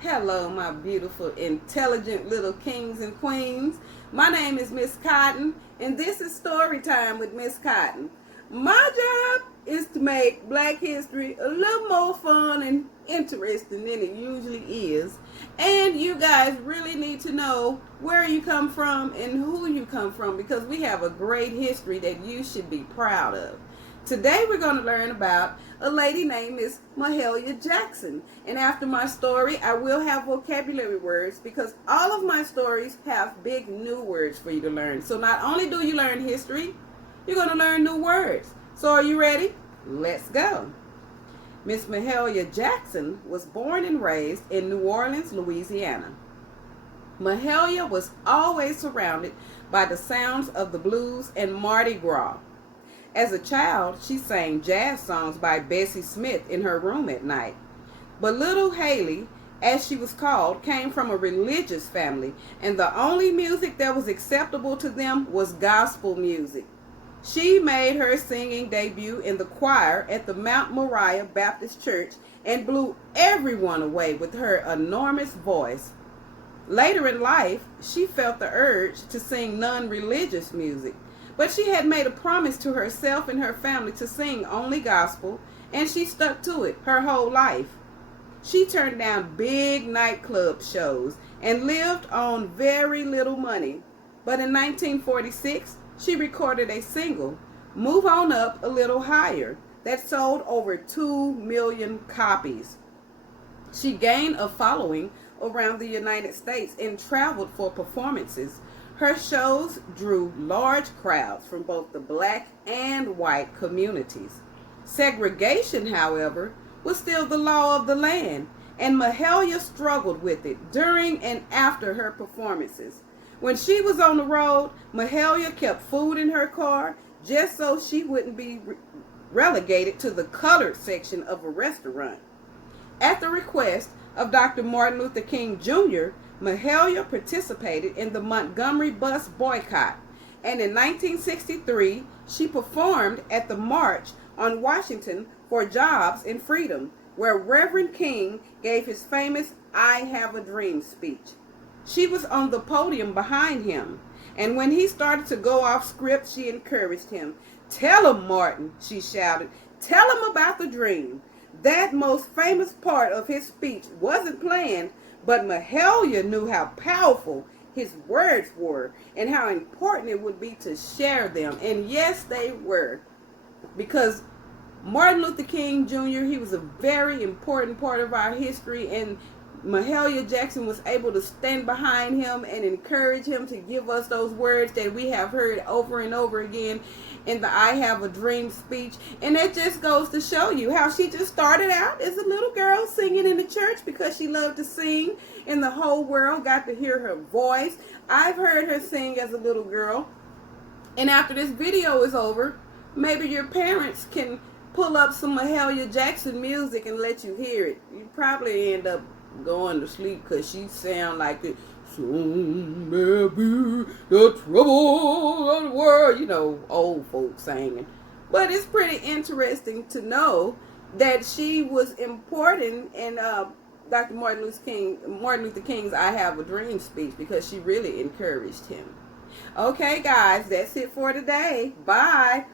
Hello, my beautiful, intelligent little kings and queens. My name is Miss Cotton, and this is Story Time with Miss Cotton. My job is to make Black history a little more fun and interesting than it usually is. And you guys really need to know where you come from and who you come from because we have a great history that you should be proud of. Today we're going to learn about a lady named Miss Mahalia Jackson. And after my story, I will have vocabulary words because all of my stories have big new words for you to learn. So not only do you learn history, you're going to learn new words. So are you ready? Let's go. Miss Mahalia Jackson was born and raised in New Orleans, Louisiana. Mahalia was always surrounded by the sounds of the blues and Mardi Gras. As a child, she sang jazz songs by Bessie Smith in her room at night. But little Haley, as she was called, came from a religious family, and the only music that was acceptable to them was gospel music. She made her singing debut in the choir at the Mount Moriah Baptist Church and blew everyone away with her enormous voice. Later in life, she felt the urge to sing non-religious music. But she had made a promise to herself and her family to sing only gospel, and she stuck to it her whole life. She turned down big nightclub shows and lived on very little money. But in 1946, she recorded a single, Move On Up a Little Higher, that sold over 2 million copies. She gained a following around the United States and traveled for performances. Her shows drew large crowds from both the black and white communities. Segregation, however, was still the law of the land, and Mahalia struggled with it during and after her performances. When she was on the road, Mahalia kept food in her car just so she wouldn't be relegated to the colored section of a restaurant. At the request of Dr. Martin Luther King Jr., Mahalia participated in the Montgomery bus boycott, and in 1963, she performed at the March on Washington for Jobs and Freedom, where Reverend King gave his famous I Have a Dream speech. She was on the podium behind him, and when he started to go off script, she encouraged him. "Tell him, Martin," she shouted. "Tell him about the dream." That most famous part of his speech wasn't planned, but Mahalia knew how powerful his words were and how important it would be to share them. And yes, they were. Because Martin Luther King Jr., he was a very important part of our history, and Mahalia Jackson was able to stand behind him and encourage him to give us those words that we have heard over and over again in the I Have a Dream speech. And that just goes to show you how she just started out as a little girl singing in the church because she loved to sing, and the whole world got to hear her voice. I've heard her sing as a little girl. And after this video is over, maybe your parents can pull up some Mahalia Jackson music and let you hear it. You probably end up going to sleep because she sound like it. Soon there be the trouble of the world. You know, old folks singing. But it's pretty interesting to know that she was important in Dr. Martin Luther King's I Have a Dream speech because she really encouraged him. Okay, guys, that's it for today. Bye.